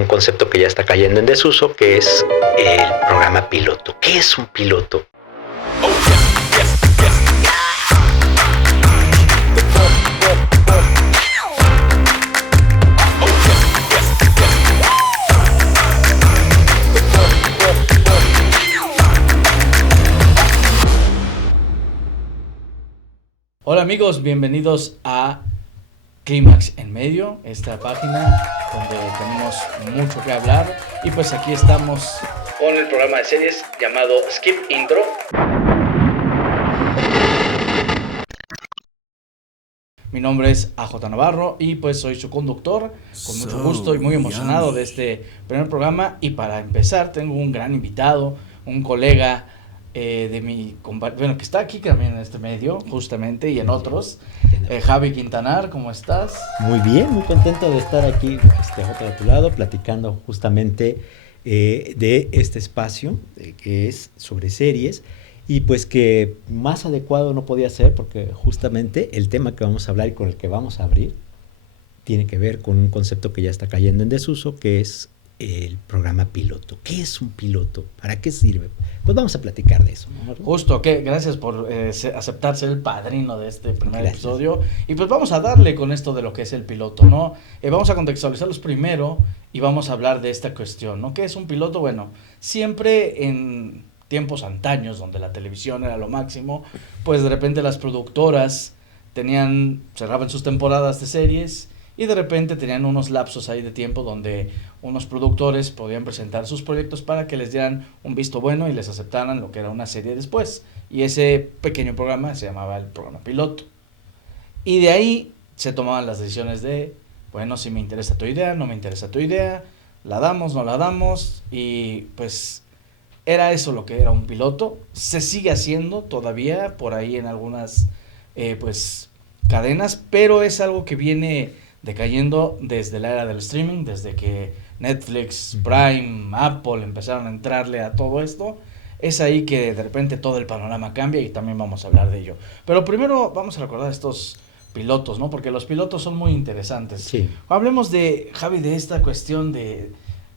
un concepto que ya está cayendo en desuso, que es el programa piloto. ¿Qué es un piloto? Hola amigos, bienvenidos a Clímax en Medio, esta página donde tenemos mucho que hablar y pues aquí estamos con el programa de series llamado Skip Intro. Mi nombre es AJ Navarro y pues soy su conductor, con mucho gusto y muy emocionado de este primer programa. Y para empezar tengo un gran invitado, un colega de mi bueno, que está aquí también en este medio justamente y en otros, Javi Quintanar, ¿cómo estás? Muy bien, muy contento de estar aquí J de tu lado, platicando justamente de este espacio que es sobre series, y pues que más adecuado no podía ser, porque justamente el tema que vamos a hablar y con el que vamos a abrir tiene que ver con un concepto que ya está cayendo en desuso, que es el programa piloto. ¿Qué es un piloto? ¿Para qué sirve? Pues vamos a platicar de eso, ¿no? Justo, que gracias por aceptar ser el padrino de este primer episodio. Y pues vamos a darle con esto de lo que es el piloto, ¿no? Vamos a contextualizarlos primero y vamos a hablar de esta cuestión, ¿no? ¿Qué es un piloto? Bueno, siempre en tiempos antaños, donde la televisión era lo máximo, pues de repente las productoras cerraban sus temporadas de series y de repente tenían unos lapsos ahí de tiempo donde unos productores podían presentar sus proyectos para que les dieran un visto bueno y les aceptaran lo que era una serie después. Y ese pequeño programa se llamaba el programa piloto. Y de ahí se tomaban las decisiones de, bueno, si me interesa tu idea, no me interesa tu idea, la damos, no la damos, y pues era eso lo que era un piloto. Se sigue haciendo todavía por ahí en algunas cadenas, pero es algo que viene decayendo desde la era del streaming, desde que Netflix, Prime, Apple empezaron a entrarle a todo esto. Es ahí que de repente todo el panorama cambia y también vamos a hablar de ello. Pero primero vamos a recordar estos pilotos, ¿no? Porque los pilotos son muy interesantes. Sí. Hablemos de, Javi, de esta cuestión de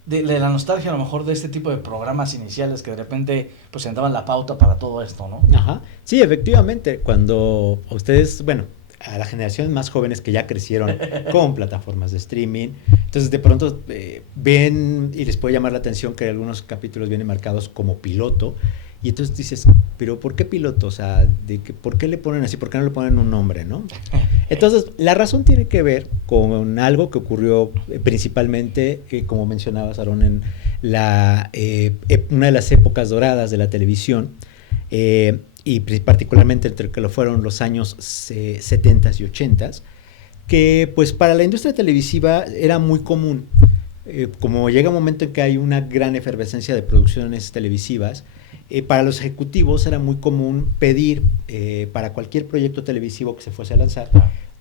la nostalgia a lo mejor de este tipo de programas iniciales que de repente pues sentaban la pauta para todo esto, ¿no? Ajá. Sí, efectivamente, cuando ustedes, bueno, a las generaciones más jóvenes que ya crecieron con plataformas de streaming, entonces de pronto ven y les puede llamar la atención que algunos capítulos vienen marcados como piloto, y entonces dices, pero ¿por qué piloto? O sea, ¿por qué le ponen así? ¿Por qué no le ponen un nombre, no? Entonces, la razón tiene que ver con algo que ocurrió principalmente, como mencionabas, Aarón, en una de las épocas doradas de la televisión, y particularmente entre que lo fueron los años 70s y 80s, que pues para la industria televisiva era muy común, como llega un momento en que hay una gran efervescencia de producciones televisivas, para los ejecutivos era muy común pedir para cualquier proyecto televisivo que se fuese a lanzar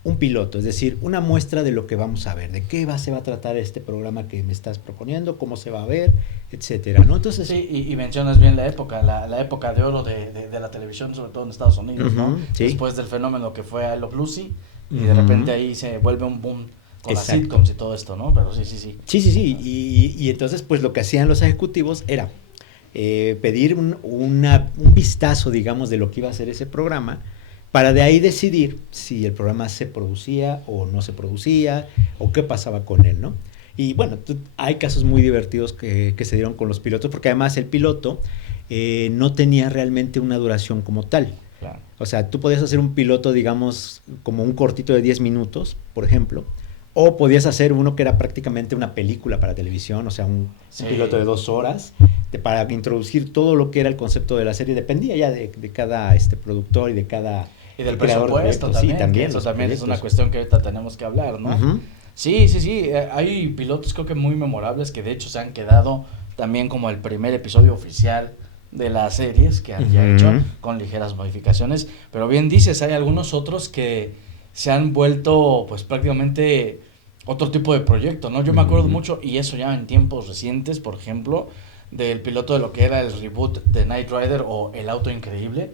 un piloto, es decir, una muestra de lo que vamos a ver, de qué se va a tratar este programa que me estás proponiendo, cómo se va a ver, etcétera, ¿no? Entonces, sí, y mencionas bien la época, la época de oro de la televisión, sobre todo en Estados Unidos, ¿no? Sí. Después del fenómeno que fue I Love Lucy, y de repente ahí se vuelve un boom con las sitcoms y todo esto, ¿no? Pero sí. Sí, y entonces pues lo que hacían los ejecutivos era pedir un vistazo, digamos, de lo que iba a ser ese programa, para de ahí decidir si el programa se producía o no se producía, o qué pasaba con él, ¿no? Y bueno, hay casos muy divertidos que se dieron con los pilotos, porque además el piloto no tenía realmente una duración como tal. Claro. O sea, tú podías hacer un piloto, digamos, como un cortito de 10 minutos, por ejemplo, o podías hacer uno que era prácticamente una película para televisión, o sea, un piloto de 2 horas, para introducir todo lo que era el concepto de la serie. Dependía ya de cada productor y de cada... Y del presupuesto también, sí, también. Eso también es una cuestión que ahorita tenemos que hablar, ¿no? Uh-huh. Sí, hay pilotos creo que muy memorables que de hecho se han quedado también como el primer episodio oficial de las series que han ya hecho, con ligeras modificaciones, pero bien dices, hay algunos otros que se han vuelto pues prácticamente otro tipo de proyecto, ¿no? Yo me acuerdo mucho, y eso ya en tiempos recientes, por ejemplo, del piloto de lo que era el reboot de Knight Rider o El Auto Increíble,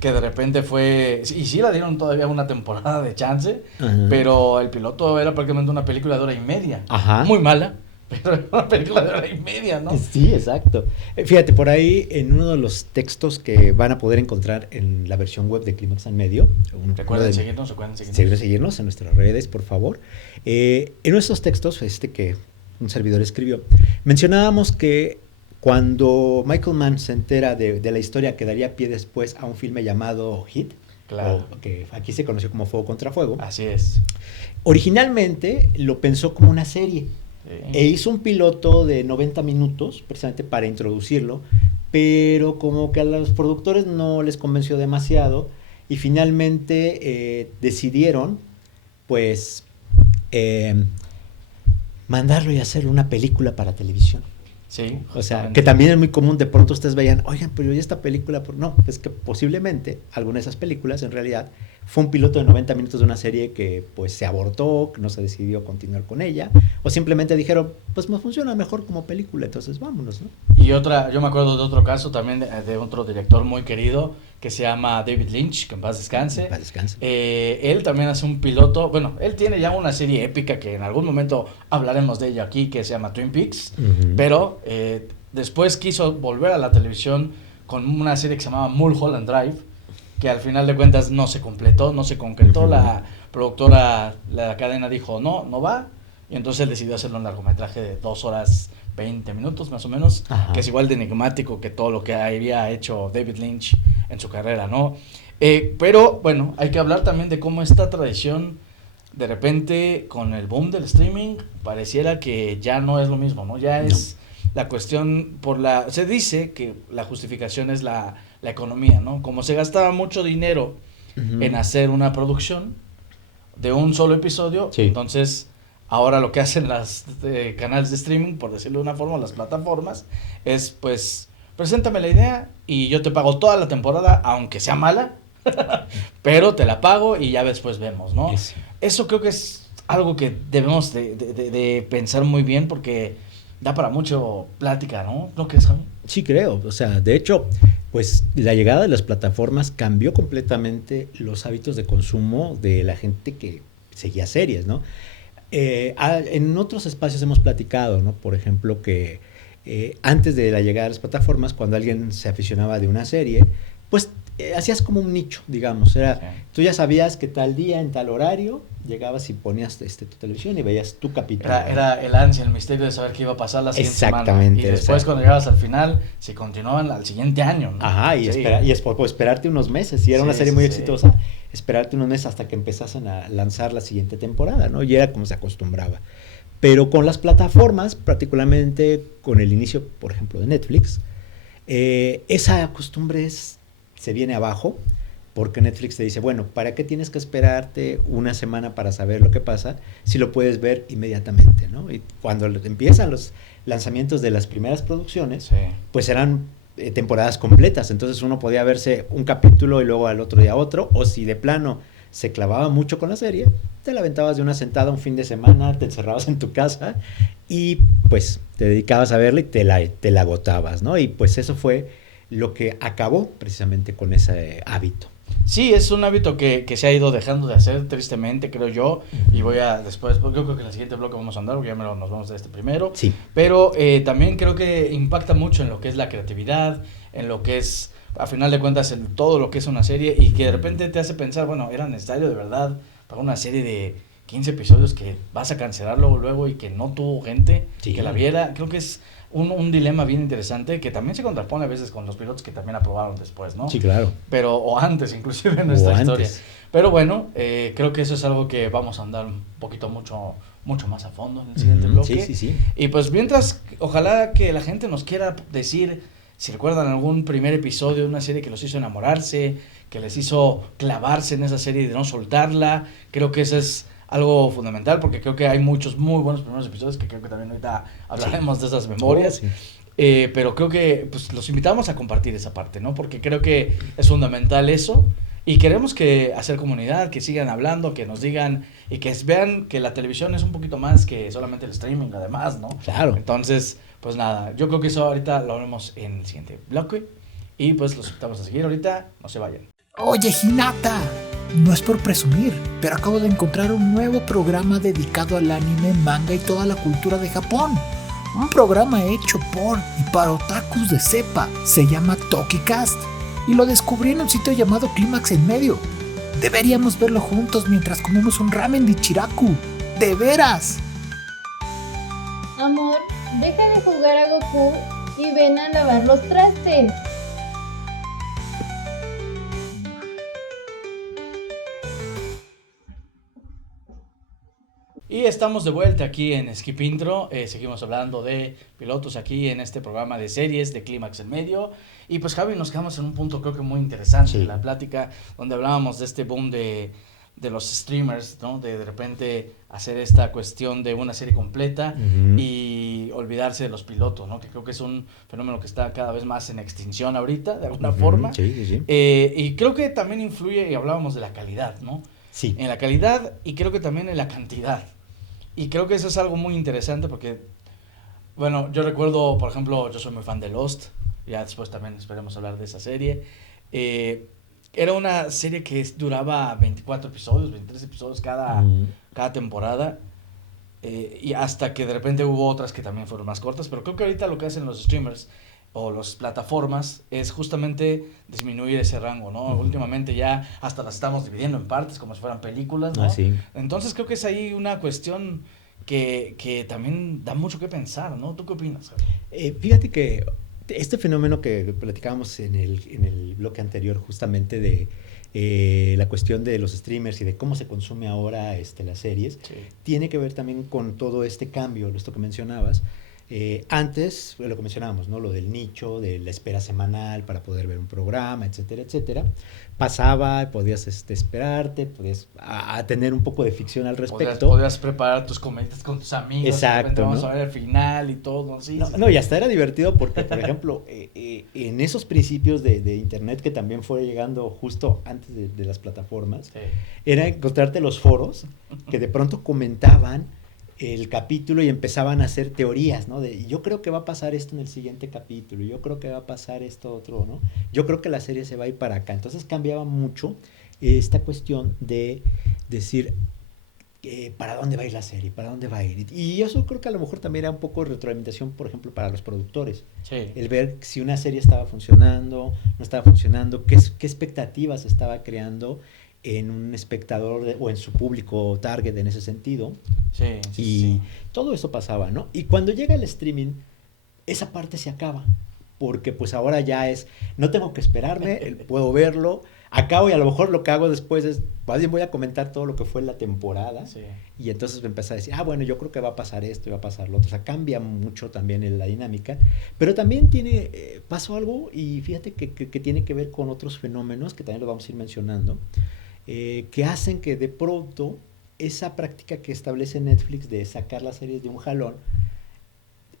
que de repente fue, y sí la dieron todavía una temporada de chance, pero el piloto era prácticamente una película de 1 hora y media, muy mala, pero era una película de hora y media, ¿no? Sí, exacto. Fíjate, por ahí en uno de los textos que van a poder encontrar en la versión web de Clímax al Medio. Recuerden seguirnos. Seguirnos en nuestras redes, por favor. En nuestros textos, que un servidor escribió, mencionábamos que cuando Michael Mann se entera de la historia que daría pie después a un filme llamado Hit, claro, que aquí se conoció como Fuego contra Fuego. Así es. Originalmente lo pensó como una serie. Sí. E hizo un piloto de 90 minutos, precisamente para introducirlo, pero como que a los productores no les convenció demasiado y finalmente decidieron, pues, mandarlo y hacer una película para televisión. Sí, o sea, que también es muy común, de pronto ustedes veían, oigan, pero ya esta película, no, es que posiblemente alguna de esas películas en realidad fue un piloto de 90 minutos de una serie que pues se abortó, que no se decidió continuar con ella, o simplemente dijeron, pues me funciona mejor como película, entonces vámonos, ¿no? Y yo me acuerdo de otro caso también de otro director muy querido que se llama David Lynch, que en paz descanse. En paz descanse. Él también hace un piloto, bueno, él tiene ya una serie épica que en algún momento hablaremos de ella aquí, que se llama Twin Peaks, pero después quiso volver a la televisión con una serie que se llamaba Mulholland Drive, que al final de cuentas no se completó, no se concretó, la productora, la cadena dijo no va, y entonces él decidió hacerlo un largometraje de 2 horas 20 minutos más o menos, Ajá. que es igual de enigmático que todo lo que había hecho David Lynch en su carrera, ¿no? Pero bueno, hay que hablar también de cómo esta tradición, de repente, con el boom del streaming, pareciera que ya no es lo mismo, ¿no? Ya es la cuestión se dice que la justificación es la economía, ¿no? Como se gastaba mucho dinero en hacer una producción de un solo episodio, sí. Entonces ahora lo que hacen las canales de streaming, por decirlo de una forma, las plataformas, es pues, preséntame la idea y yo te pago toda la temporada, aunque sea mala, pero te la pago y ya después vemos, ¿no? Sí. Eso creo que es algo que debemos de pensar muy bien porque da para mucho plática, ¿no? ¿No crees, Javi? Sí, creo. O sea, de hecho, pues la llegada de las plataformas cambió completamente los hábitos de consumo de la gente que seguía series, ¿no? En otros espacios hemos platicado, ¿no? Por ejemplo, que antes de la llegada de las plataformas, cuando alguien se aficionaba de una serie, pues hacías como un nicho, digamos. Tú ya sabías que tal día, en tal horario, llegabas y ponías tu televisión y veías tu capítulo. Era el ansia, el misterio de saber qué iba a pasar la siguiente Exactamente, semana. Y después, cuando llegabas al final, se continuaban al siguiente año, ¿no? Ajá, y esperarte unos meses. Si era una serie muy exitosa, esperarte unos meses hasta que empezasen a lanzar la siguiente temporada, ¿no? Y era como se acostumbraba. Pero con las plataformas, particularmente con el inicio, por ejemplo, de Netflix, esa costumbre se viene abajo, porque Netflix te dice, bueno, ¿para qué tienes que esperarte una semana para saber lo que pasa si lo puedes ver inmediatamente, ¿no? Y cuando empiezan los lanzamientos de las primeras producciones, pues eran temporadas completas, entonces uno podía verse un capítulo y luego al otro día otro, o si de plano se clavaba mucho con la serie, te la aventabas de una sentada un fin de semana, te encerrabas en tu casa y pues te dedicabas a verla y te la agotabas, ¿no? Y pues eso fue lo que acabó precisamente con ese hábito. Sí, es un hábito que se ha ido dejando de hacer, tristemente, creo yo, y voy a después, yo creo que en el siguiente bloque vamos a andar, porque ya nos vamos de este primero, sí. Pero también creo que impacta mucho en lo que es la creatividad, en lo que es, a final de cuentas, en todo lo que es una serie, y que de repente te hace pensar, bueno, era necesario de verdad para una serie de 15 episodios que vas a cancelarlo luego y que no tuvo gente que la viera. Creo que es un dilema bien interesante que también se contrapone a veces con los pilotos que también aprobaron después, ¿no? Sí, claro. Pero, o antes, inclusive en nuestra historia. Pero bueno, creo que eso es algo que vamos a andar un poquito mucho más a fondo en el siguiente bloque. Sí. Y pues mientras, ojalá que la gente nos quiera decir si recuerdan algún primer episodio de una serie que los hizo enamorarse, que les hizo clavarse en esa serie y de no soltarla. Creo que eso es algo fundamental, porque creo que hay muchos muy buenos primeros episodios que creo que también ahorita hablaremos de esas memorias. Pero creo que pues los invitamos a compartir esa parte, ¿no? Porque creo que es fundamental eso. Y queremos hacer comunidad, que sigan hablando, que nos digan y que vean que la televisión es un poquito más que solamente el streaming, además, ¿no? Claro. Entonces, pues nada, yo creo que eso ahorita lo haremos en el siguiente bloque. Y pues los invitamos a seguir ahorita, no se vayan. Oye, Hinata, no es por presumir, pero acabo de encontrar un nuevo programa dedicado al anime, manga y toda la cultura de Japón. un programa hecho por y para otakus de cepa. Se llama Tokicast y lo descubrí en un sitio llamado Clímax en Medio. Deberíamos verlo juntos mientras comemos un ramen de Ichiraku. ¡De veras! Amor, deja de jugar a Goku y ven a lavar los trastes. Y estamos de vuelta aquí en Skip Intro. Seguimos hablando de pilotos aquí en este programa de series de Clímax en Medio. Y pues, Javi, nos quedamos en un punto creo que muy interesante de la plática, donde hablábamos de este boom de los streamers, ¿no? De repente hacer esta cuestión de una serie completa y olvidarse de los pilotos, ¿no? Que creo que es un fenómeno que está cada vez más en extinción ahorita, de alguna forma. Sí. Y creo que también influye, y hablábamos de la calidad, ¿no? Sí. En la calidad y creo que también en la cantidad. Y creo que eso es algo muy interesante porque, bueno, yo recuerdo, por ejemplo, yo soy muy fan de Lost, ya después también esperemos hablar de esa serie. Era una serie que duraba 24 episodios, 23 episodios cada temporada, y hasta que de repente hubo otras que también fueron más cortas, pero creo que ahorita lo que hacen los streamers o las plataformas es justamente disminuir ese rango, ¿no? Últimamente ya hasta las estamos dividiendo en partes como si fueran películas, ¿no? Sí. Entonces creo que es ahí una cuestión que también da mucho que pensar, ¿no? ¿Tú qué opinas, Javi? Fíjate que este fenómeno que platicábamos en el bloque anterior, justamente de la cuestión de los streamers y de cómo se consume ahora las series, tiene que ver también con todo este cambio, esto que mencionabas. Antes, lo que mencionábamos, ¿no? Lo del nicho, de la espera semanal para poder ver un programa, etcétera, etcétera. Pasaba, podías esperarte, podías a tener un poco de ficción al respecto. Podías preparar tus comedias con tus amigos. Exacto, de repente vamos ¿no? a ver el final y todo. Sí, No, y hasta era divertido porque, por ejemplo, en esos principios de internet que también fue llegando justo antes de las plataformas, era encontrarte los foros que de pronto comentaban el capítulo y empezaban a hacer teorías, ¿no? De yo creo que va a pasar esto en el siguiente capítulo, yo creo que va a pasar esto otro, ¿no? Yo creo que la serie se va a ir para acá. Entonces cambiaba mucho esta cuestión de decir para dónde va a ir la serie, para dónde va a ir. Y eso creo que a lo mejor también era un poco retroalimentación, por ejemplo, para los productores. Sí. El ver si una serie estaba funcionando, no estaba funcionando, qué expectativas estaba creando en un espectador o en su público target en ese sentido. Sí. Todo eso pasaba, ¿no? Y cuando llega el streaming, esa parte se acaba, porque pues ahora ya no tengo que esperarme, puedo verlo, acabo y a lo mejor lo que hago después es, más bien voy a comentar todo lo que fue la temporada, y entonces me empecé a decir, bueno, yo creo que va a pasar esto y va a pasar lo otro. O sea, cambia mucho también la dinámica, pero también pasó algo, y fíjate que tiene que ver con otros fenómenos que también lo vamos a ir mencionando, que hacen que de pronto esa práctica que establece Netflix de sacar las series de un jalón,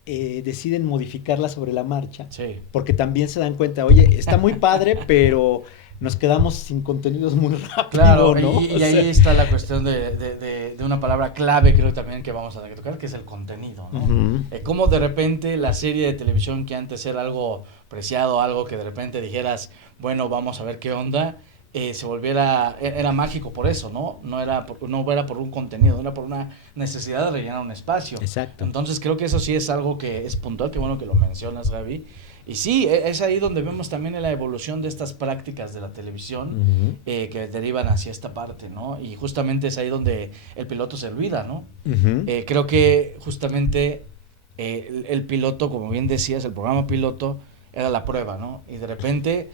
deciden modificarla sobre la marcha, porque también se dan cuenta, oye, está muy padre, pero nos quedamos sin contenidos muy rápido, claro, ¿no? Y ahí está la cuestión de una palabra clave, creo también que vamos a tocar, que es el contenido, ¿no? Cómo de repente la serie de televisión que antes era algo preciado, algo que de repente dijeras, bueno, vamos a ver qué onda, se volviera, era mágico por eso, ¿no? No era por un contenido, era por una necesidad de rellenar un espacio. Exacto. Entonces creo que eso sí es algo que es puntual, qué bueno que lo mencionas, Gaby. Y sí, es ahí donde vemos también la evolución de estas prácticas de la televisión que derivan hacia esta parte, ¿no? Y justamente es ahí donde el piloto se olvida, ¿no? Creo que justamente el piloto, como bien decías, el programa piloto era la prueba, ¿no? Y de repente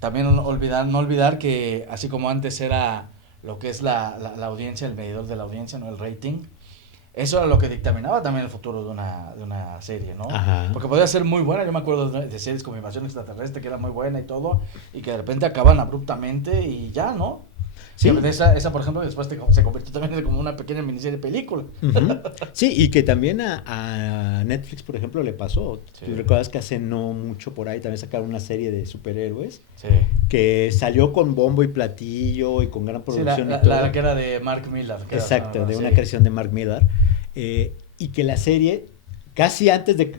también no olvidar que así como antes era lo que es la audiencia, el medidor de la audiencia, ¿no? El rating. Eso era lo que dictaminaba también el futuro de una serie, ¿no? Ajá. Porque podía ser muy buena. Yo me acuerdo de series como Invasión Extraterrestre, que era muy buena y todo, y que de repente acaban abruptamente y ya, ¿no? Sí. Esa, por ejemplo, después se convirtió también en como una pequeña miniserie película. Sí, y que también a Netflix, por ejemplo, le pasó. Sí. ¿Tú recuerdas que hace no mucho por ahí también sacaron una serie de superhéroes? Sí. Que salió con bombo y platillo y con gran producción. Sí, la que era de Mark Millar. Exacto, de una creación de Mark Millar. Y que la serie, casi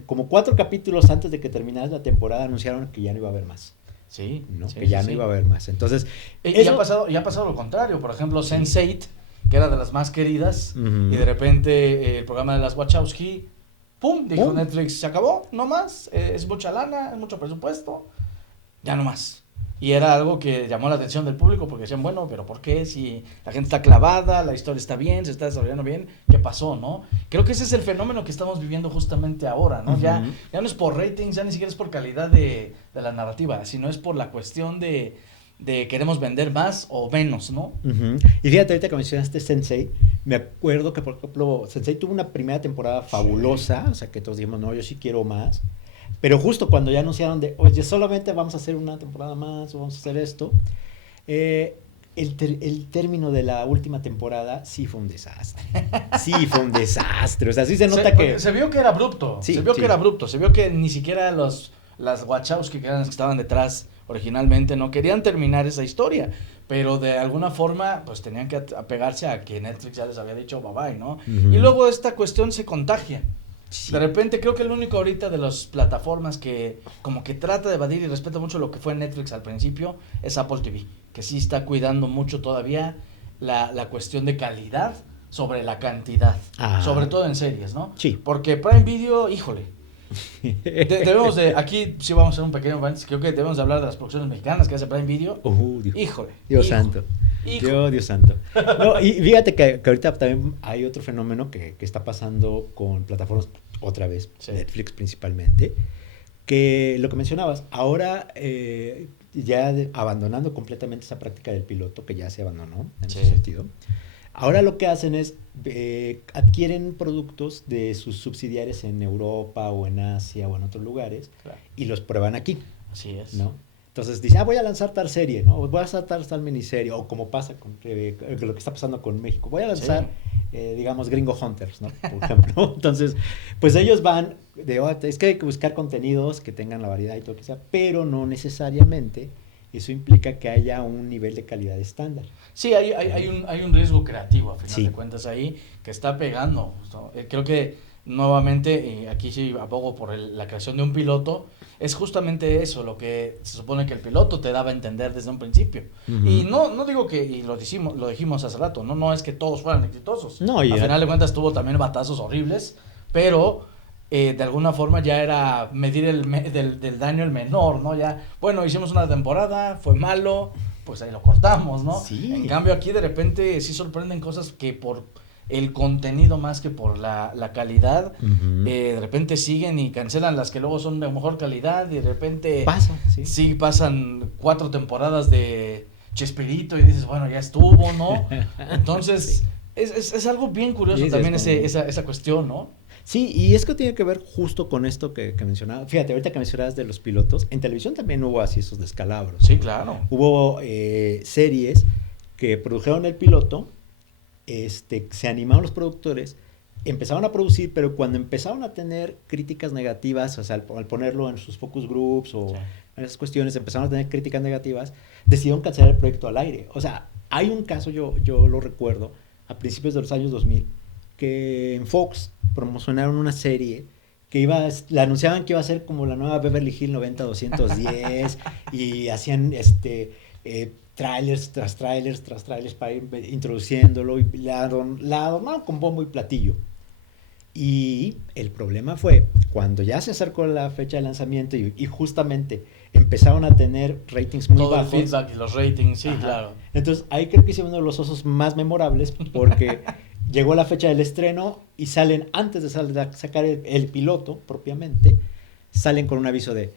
como 4 capítulos antes de que terminara la temporada, anunciaron que ya no iba a haber más. Sí, ¿no? Que ya no iba a haber más. Entonces, y ha pasado lo contrario. Por ejemplo, Sense8, que era de las más queridas, y de repente el programa de las Wachowski, ¡Pum! Dijo ¡Pum! Netflix, se acabó, no más, es mucha lana, es mucho presupuesto, ya no más. Y era algo que llamó la atención del público porque decían, bueno, pero ¿por qué? Si la gente está clavada, la historia está bien, se está desarrollando bien, ¿qué pasó, no? Creo que ese es el fenómeno que estamos viviendo justamente ahora, ¿no? Ya no es por ratings, ya ni siquiera es por calidad de la narrativa, sino es por la cuestión de queremos vender más o menos, ¿no? Y fíjate, ahorita que mencionaste Sense8, me acuerdo que, por ejemplo, Sense8 tuvo una primera temporada fabulosa, o sea, que todos dijimos, no, yo sí quiero más. Pero justo cuando ya anunciaron de, oye, solamente vamos a hacer una temporada más, o vamos a hacer esto, el término de la última temporada sí fue un desastre. Sí fue un desastre. O sea, sí se nota que... Se vio que era abrupto. Sí, se vio sí. que era abrupto. Se vio que ni siquiera las Wachowski que eran las que estaban detrás originalmente no querían terminar esa historia. Pero de alguna forma, pues tenían que apegarse a que Netflix ya les había dicho bye bye, ¿no? Y luego esta cuestión se contagia. Sí. De repente creo que el único ahorita de las plataformas que como que trata de evadir y respeta mucho lo que fue Netflix al principio es Apple TV, que sí está cuidando mucho todavía la cuestión de calidad sobre la cantidad, sobre todo en series, ¿no? Sí. Porque Prime Video, híjole, debemos de, aquí sí vamos a hacer un pequeño paréntesis, creo que debemos de hablar de las producciones mexicanas que hace Prime Video, híjole. Dios santo. Dios santo. No, y fíjate que ahorita también hay otro fenómeno que está pasando con plataformas, otra vez, Sí. Netflix principalmente, que lo que mencionabas, ahora abandonando completamente esa práctica del piloto, que ya se abandonó en Sí. ese sentido, ahora lo que hacen es adquieren productos de sus subsidiarias en Europa o en Asia o en otros lugares Claro. y los prueban aquí, Así es. ¿no? Entonces dice, voy a lanzar tal serie, ¿no? O voy a lanzar tal miniserie, o como pasa con lo que está pasando con México. Voy a lanzar, digamos, Gringo Hunters, ¿no? Por ejemplo. Entonces, pues ellos van es que hay que buscar contenidos que tengan la variedad y todo lo que sea, pero no necesariamente eso implica que haya un nivel de calidad estándar. Sí, hay un riesgo creativo, a final Sí. de cuentas, ahí, que está pegando, ¿no? Creo que, nuevamente, aquí sí abogo por la creación de un piloto, es justamente eso, lo que se supone que el piloto te daba a entender desde un principio. Y no digo que, y lo dijimos hace rato, no es que todos fueran exitosos. No, a final de cuentas tuvo también batazos horribles, pero... de alguna forma ya era medir del daño el menor, ¿no? Ya, bueno, hicimos una temporada, fue malo, pues ahí lo cortamos, ¿no? Sí. En cambio aquí de repente sí sorprenden cosas que por el contenido más que por la calidad, de repente siguen y cancelan las que luego son de mejor calidad y de repente Pasa, sí. sí pasan 4 temporadas de Chespirito y dices, bueno, ya estuvo, ¿no? Entonces es algo bien curioso Sí, también es como... esa cuestión, ¿no? Sí, y es que tiene que ver justo con esto que mencionaba. Fíjate, ahorita que mencionabas de los pilotos, en televisión también hubo así esos descalabros. Sí, claro. Hubo series que produjeron el piloto, se animaron los productores, empezaron a producir, pero cuando empezaron a tener críticas negativas, o sea, al ponerlo en sus focus groups o en esas cuestiones, empezaron a tener críticas negativas, decidieron cancelar el proyecto al aire. O sea, hay un caso, yo lo recuerdo, a principios de los años 2000, que en Fox promocionaron una serie que la anunciaban que iba a ser como la nueva Beverly Hills 90210 y hacían trailers tras trailers para ir introduciéndolo y la adornaron con bombo y platillo. Y el problema fue cuando ya se acercó la fecha de lanzamiento y justamente empezaron a tener ratings muy todo bajos. El feedback y los ratings, sí, Ajá. claro. Entonces ahí creo que hice uno de los osos más memorables porque llegó la fecha del estreno y salen, antes de sacar el piloto propiamente, salen con un aviso de,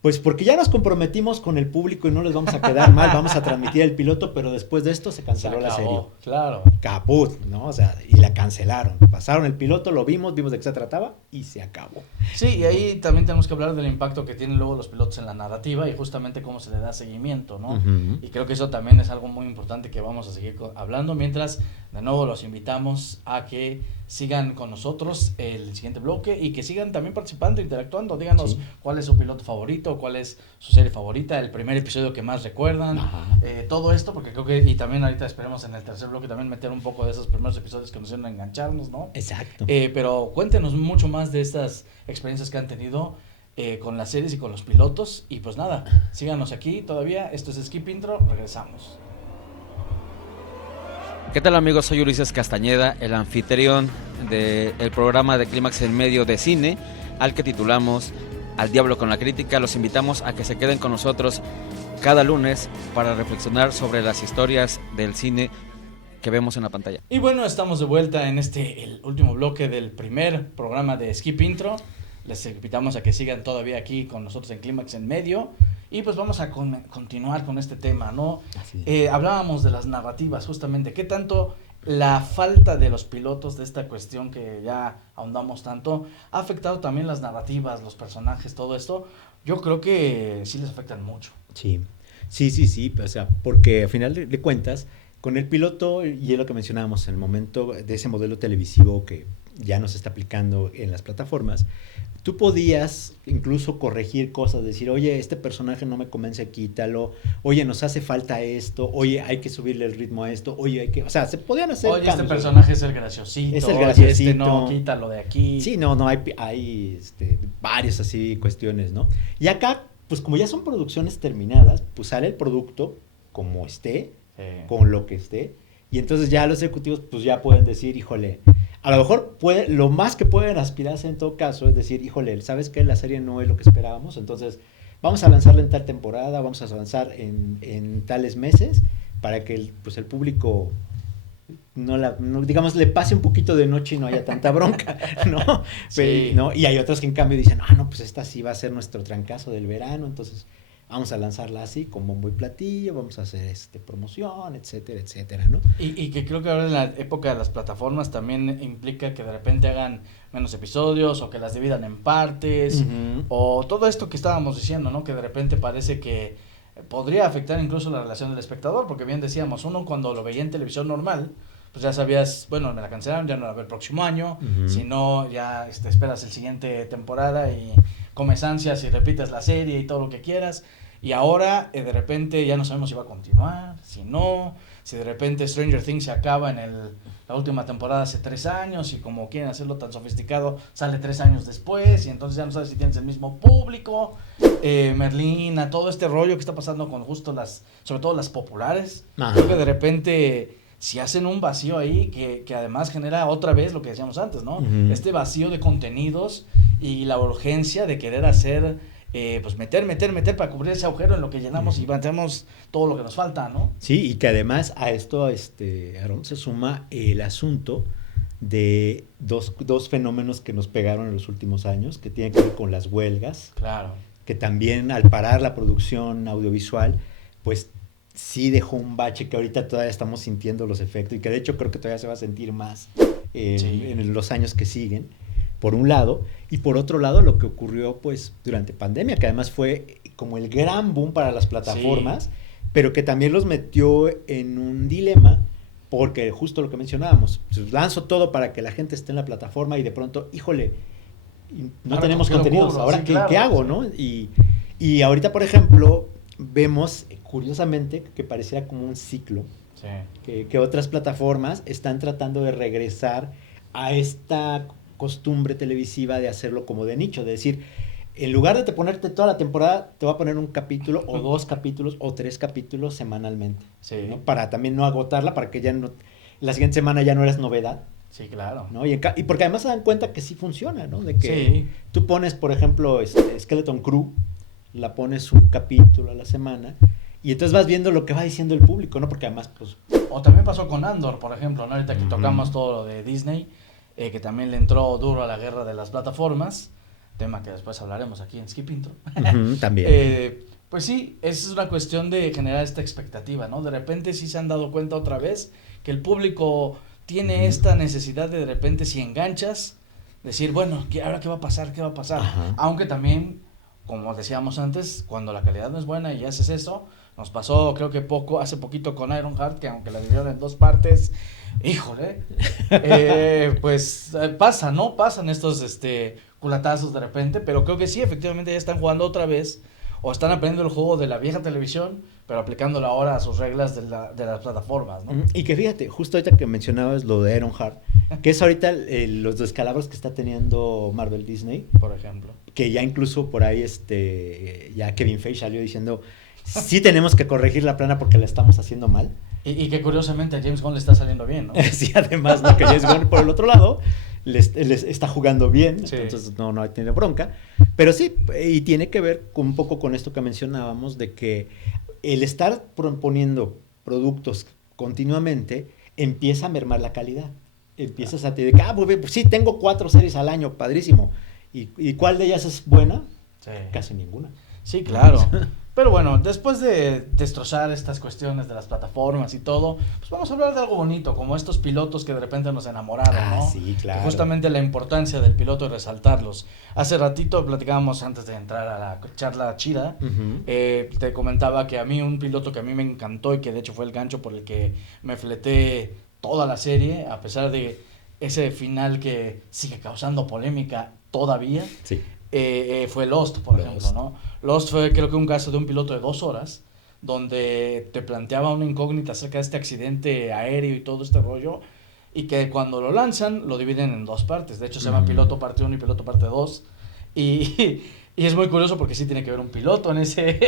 pues porque ya nos comprometimos con el público y no les vamos a quedar mal, vamos a transmitir el piloto, pero después de esto se canceló la serie. Claro. Caput, ¿no? O sea, y la cancelaron. Pasaron el piloto, lo vimos de qué se trataba y se acabó. Sí, y ahí también tenemos que hablar del impacto que tienen luego los pilotos en la narrativa y justamente cómo se le da seguimiento, ¿no? Y creo que eso también es algo muy importante que vamos a seguir hablando, mientras de nuevo los invitamos a que sigan con nosotros el siguiente bloque y que sigan también participando, interactuando. Díganos cuál es su piloto favorito, cuál es su serie favorita, el primer episodio que más recuerdan, todo esto, porque creo que, y también ahorita esperemos en el tercer bloque también meter un poco de esos primeros episodios que nos hicieron engancharnos, ¿no? Exacto. Pero cuéntenos mucho más de estas experiencias que han tenido con las series y con los pilotos. Y pues nada, síganos aquí todavía. Esto es Skip Intro, regresamos. ¿Qué tal, amigos? Soy Ulises Castañeda, el anfitrión del programa de Clímax en Medio de Cine, al que titulamos Al Diablo con la Crítica. Los invitamos a que se queden con nosotros cada lunes para reflexionar sobre las historias del cine que vemos en la pantalla. Y bueno, estamos de vuelta en el último bloque del primer programa de Skip Intro. Les invitamos a que sigan todavía aquí con nosotros en Clímax en Medio. Y pues vamos a continuar con este tema, ¿no? Hablábamos de las narrativas, justamente. ¿Qué tanto la falta de los pilotos de esta cuestión que ya ahondamos tanto ha afectado también las narrativas, los personajes, todo esto? Yo creo que sí les afectan mucho. Sí, o sea, porque al final de cuentas, con el piloto, y es lo que mencionábamos en el momento de ese modelo televisivo que ya nos está aplicando en las plataformas, tú podías incluso corregir cosas, decir, oye, este personaje no me convence, quítalo, oye, nos hace falta esto, oye, hay que subirle el ritmo a esto, oye, hay que, o sea, se podían hacer oye, cambios. Este personaje es el graciosito, es el oye, graciosito, no, quítalo de aquí. Sí, no, hay varias así cuestiones, ¿no? Y acá, pues como ya son producciones terminadas, pues sale el producto como esté, con lo que esté, y entonces ya los ejecutivos pues ya pueden decir, híjole, a lo mejor lo más que pueden aspirarse en todo caso es decir, híjole, ¿sabes qué? La serie no es lo que esperábamos, entonces vamos a lanzarla en tal temporada, vamos a lanzar en tales meses, para que el público digamos, le pase un poquito de noche y no haya tanta bronca, ¿no? Sí. ¿no? Y hay otros que en cambio dicen, no, pues esta sí va a ser nuestro trancazo del verano, entonces vamos a lanzarla así, con bombo y platillo, vamos a hacer promoción, etcétera, etcétera, ¿no? Y que creo que ahora en la época de las plataformas también implica que de repente hagan menos episodios o que las dividan en partes, o todo esto que estábamos diciendo, ¿no? Que de repente parece que podría afectar incluso la relación del espectador, porque bien decíamos, uno cuando lo veía en televisión normal, pues ya sabías, bueno, me la cancelaron, ya no la veo el próximo año, si no, ya esperas el siguiente temporada y comes ansias y repites la serie y todo lo que quieras, y ahora de repente ya no sabemos si va a continuar, si no, si de repente Stranger Things se acaba en la última temporada hace 3 años y como quieren hacerlo tan sofisticado, sale 3 años después y entonces ya no sabes si tienes el mismo público, Merlina, todo este rollo que está pasando con justo sobre todo las populares, creo que de repente si hacen un vacío ahí que además genera otra vez lo que decíamos antes, ¿no? Este vacío de contenidos y la urgencia de querer hacer, pues meter para cubrir ese agujero en lo que llenamos y mantemos todo lo que nos falta, ¿no? Sí, y que además a esto, Aarón, se suma el asunto de dos fenómenos que nos pegaron en los últimos años, que tienen que ver con las huelgas. Claro. Que también al parar la producción audiovisual, pues sí dejó un bache que ahorita todavía estamos sintiendo los efectos y que de hecho creo que todavía se va a sentir más en los años que siguen, por un lado, y por otro lado lo que ocurrió pues durante pandemia, que además fue como el gran boom para las plataformas, pero que también los metió en un dilema, porque justo lo que mencionábamos, pues lanzo todo para que la gente esté en la plataforma y de pronto, híjole, no ahora tenemos contenidos, ahora ¿qué hago, no? Y ahorita, por ejemplo, vemos curiosamente que pareciera como un ciclo, que otras plataformas están tratando de regresar a esta costumbre televisiva de hacerlo como de nicho, de decir, en lugar de ponerte toda la temporada, te voy a poner un capítulo o 2 capítulos o 3 capítulos semanalmente, ¿no? Para también no agotarla, para que ya no, la siguiente semana ya no eres novedad. Sí, claro. ¿No? Y porque además se dan cuenta que sí funciona, ¿no? De que tú pones, por ejemplo, Skeleton Crew, la pones un capítulo a la semana y entonces vas viendo lo que va diciendo el público, ¿no? Porque además, pues... O también pasó con Andor, por ejemplo, ¿no? Ahorita que tocamos todo lo de Disney, que también le entró duro a la guerra de las plataformas, tema que después hablaremos aquí en Skip Intro. También. Pues sí, es una cuestión de generar esta expectativa, ¿no? De repente sí se han dado cuenta otra vez que el público tiene esta necesidad de repente, si enganchas, decir, bueno, ¿ahora qué va a pasar? ¿Qué va a pasar? Aunque también, como decíamos antes, cuando la calidad no es buena y haces eso, nos pasó creo que hace poquito con Ironheart, que aunque la dividieron en 2 partes, híjole, pues pasa, ¿no? Pasan estos culatazos de repente, pero creo que sí, efectivamente ya están jugando otra vez, o están aprendiendo el juego de la vieja televisión, pero aplicándolo ahora a sus reglas de las plataformas, ¿no? Y que fíjate, justo ahorita que mencionabas lo de Ironheart, que es ahorita los descalabros que está teniendo Marvel Disney, por ejemplo, que ya incluso por ahí ya Kevin Feige salió diciendo, sí tenemos que corregir la plana porque la estamos haciendo mal. Y que curiosamente a James Gunn le está saliendo bien, ¿no? Sí, además, ¿no? Que James Gunn, por el otro lado, les está jugando bien, Sí. entonces no tiene bronca. Pero sí, y tiene que ver un poco con esto que mencionábamos, de que el estar proponiendo productos continuamente empieza a mermar la calidad. Empiezas a te pues sí, tengo 4 series al año, padrísimo. ¿Y cuál de ellas es buena? Sí. Casi ninguna. Sí, claro. Pero bueno, después de destrozar estas cuestiones de las plataformas y todo, pues vamos a hablar de algo bonito, como estos pilotos que de repente nos enamoraron, ¿no? Sí, claro. Que justamente la importancia del piloto y resaltarlos. Hace ratito platicábamos antes de entrar a la charla chida, Uh-huh. te comentaba que a mí un piloto que a mí me encantó y que de hecho fue el gancho por el que me fleté toda la serie, a pesar de ese final que sigue causando polémica todavía, Sí. fue Lost, por Lost. ejemplo, ¿no? Lost fue creo que un caso de un piloto de 2 horas, donde te planteaba una incógnita acerca de este accidente aéreo y todo este rollo, y que cuando lo lanzan lo dividen en 2 partes, de hecho se llama piloto parte 1 y piloto parte 2, y es muy curioso porque sí tiene que ver un piloto en ese,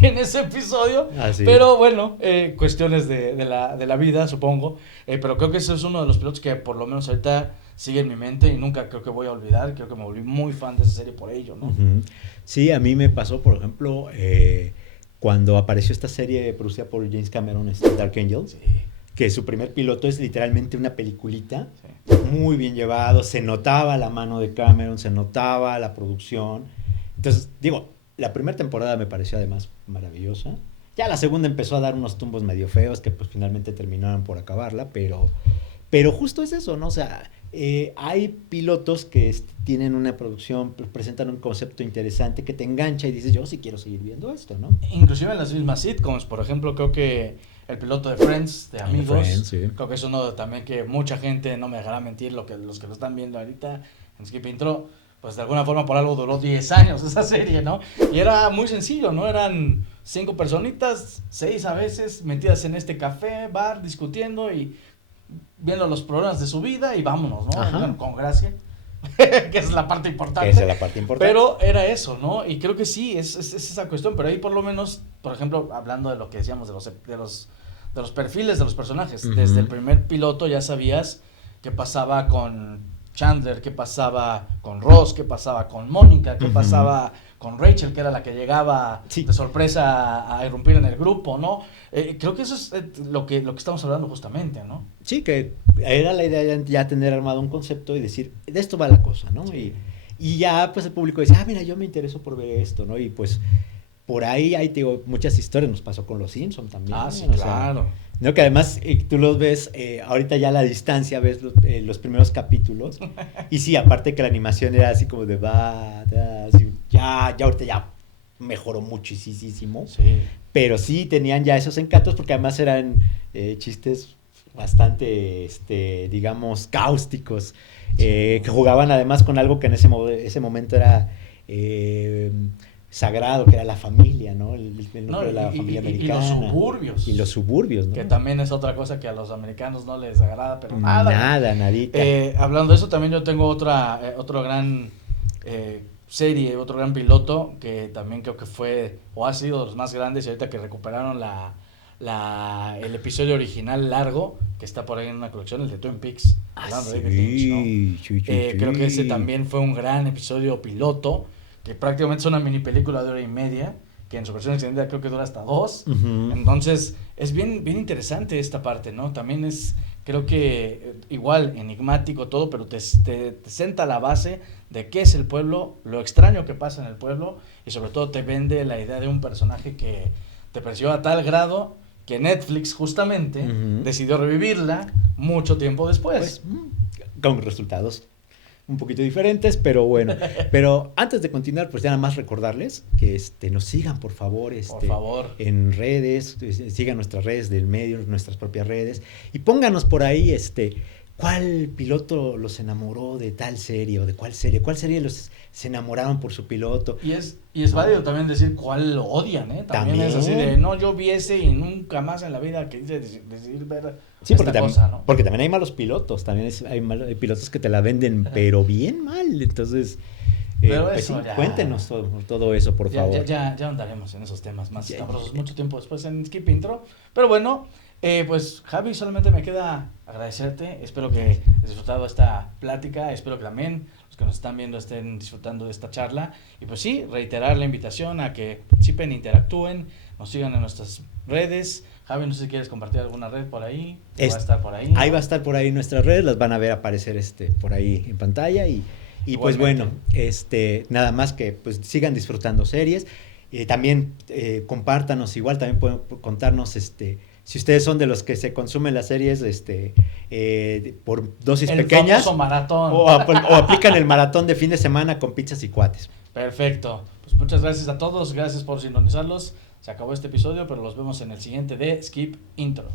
en ese episodio, Así. pero bueno, cuestiones de la vida, supongo, pero creo que ese es uno de los pilotos que por lo menos ahorita sigue en mi mente y nunca creo que voy a olvidar, creo que me volví muy fan de esa serie por ello, ¿no? Uh-huh. Sí, a mí me pasó, por ejemplo, cuando apareció esta serie producida por James Cameron, Dark Angel, Sí, que su primer piloto es literalmente una peliculita, sí. muy bien llevado, se notaba la mano de Cameron, se notaba la producción. Entonces, digo, la primera temporada me pareció además maravillosa. Ya la segunda empezó a dar unos tumbos medio feos que pues finalmente terminaron por acabarla, pero justo es eso, ¿no? O sea, hay pilotos que tienen una producción, presentan un concepto interesante que te engancha y dices, yo sí quiero seguir viendo esto, ¿no? Inclusive en las mismas sitcoms, por ejemplo, creo que el piloto de Friends, de Amigos, Friends, sí. creo que es uno también que mucha gente, no me dejará mentir, los que lo están viendo ahorita en Skip Intro, pues de alguna forma por algo duró 10 años esa serie, ¿no? Y era muy sencillo, ¿no? Eran 5 personitas, 6 a veces, metidas en este café, bar, discutiendo y viendo los problemas de su vida y vámonos, ¿no? Ajá. Bueno, con gracia, que es la parte importante. Esa es la parte importante. Pero era eso, ¿no? Y creo que sí, es esa cuestión. Pero ahí por lo menos, por ejemplo, hablando de lo que decíamos de los perfiles de los personajes, Uh-huh. desde el primer piloto ya sabías qué pasaba con Chandler, qué pasaba con Ross, qué pasaba con Mónica, qué Uh-huh. pasaba con Rachel, que era la que llegaba Sí. de sorpresa a irrumpir en el grupo, ¿no? Creo que eso es lo que estamos hablando justamente, ¿no? Sí, que era la idea ya tener armado un concepto y decir, de esto va la cosa, ¿no? Sí. Y ya pues el público dice, mira, yo me intereso por ver esto, ¿no? Y pues por ahí hay, te digo, muchas historias, nos pasó con los Simpsons también. Ah, sí, o sea, claro. ¿no? Que además tú los ves, ahorita ya a la distancia ves los primeros capítulos, y sí, aparte que la animación era así como de así, ya ahorita ya mejoró muchísimo, Sí. pero sí tenían ya esos encantos porque además eran chistes bastante, digamos, cáusticos, que jugaban además con algo que en ese momento era sagrado, que era la familia, ¿no? El nombre de la familia americana. Y los suburbios. Y los suburbios, ¿no? Que también es otra cosa que a los americanos no les agrada, pero nada. Nadita. Hablando de eso, también yo tengo otro gran serie, otro gran piloto, que también creo que fue, o ha sido de los más grandes, y ahorita que recuperaron el episodio original largo, que está por ahí en una colección, el de Twin Peaks, hablando de David Lynch, ¿no? Creo que ese también fue un gran episodio piloto, que prácticamente es una mini película de 1 hora y media, que en su versión extendida creo que dura hasta 2. Uh-huh. Entonces, es bien interesante esta parte, ¿no? También es, creo que igual, enigmático todo, pero te senta la base de qué es el pueblo, lo extraño que pasa en el pueblo, y sobre todo te vende la idea de un personaje que te pareció a tal grado que Netflix justamente Uh-huh. decidió revivirla mucho tiempo después. Pues, con resultados un poquito diferentes, pero bueno. Pero antes de continuar, pues ya nada más recordarles que nos sigan, por favor, Por favor. en redes, sigan nuestras redes del medio, nuestras propias redes, y pónganos por ahí cuál piloto los enamoró de tal serie o de cuál serie se enamoraron por su piloto. Y es válido también decir cuál lo odian, ¿eh? También es así de, no, yo vi ese y nunca más en la vida que hice decidir ver Sí, porque, esta cosa, ¿no? porque también hay malos pilotos, también hay pilotos que te la venden, pero bien mal. Entonces, Pero pues eso sí, ya- cuéntenos todo eso, por favor. Ya andaremos en esos temas más Ya- sabrosos mucho tiempo después en Skip Intro. Pero bueno, Pues Javi, solamente me queda agradecerte, espero que hayas disfrutado esta plática, espero que también los que nos están viendo estén disfrutando de esta charla y pues sí, reiterar la invitación a que participen, interactúen, nos sigan en nuestras redes. Javi, no sé si quieres compartir alguna red por ahí, va a estar por ahí. Ahí va a estar por ahí nuestras redes, las van a ver aparecer por ahí en pantalla y pues bueno, nada más que pues sigan disfrutando series. También compártanos, igual también pueden contarnos si ustedes son de los que se consumen las series por dosis pequeñas maratón. o aplican el maratón de fin de semana con pizzas y cuates. Perfecto, pues muchas gracias a todos, gracias por sintonizarlos. Se acabó este episodio, pero los vemos en el siguiente de Skip Intro.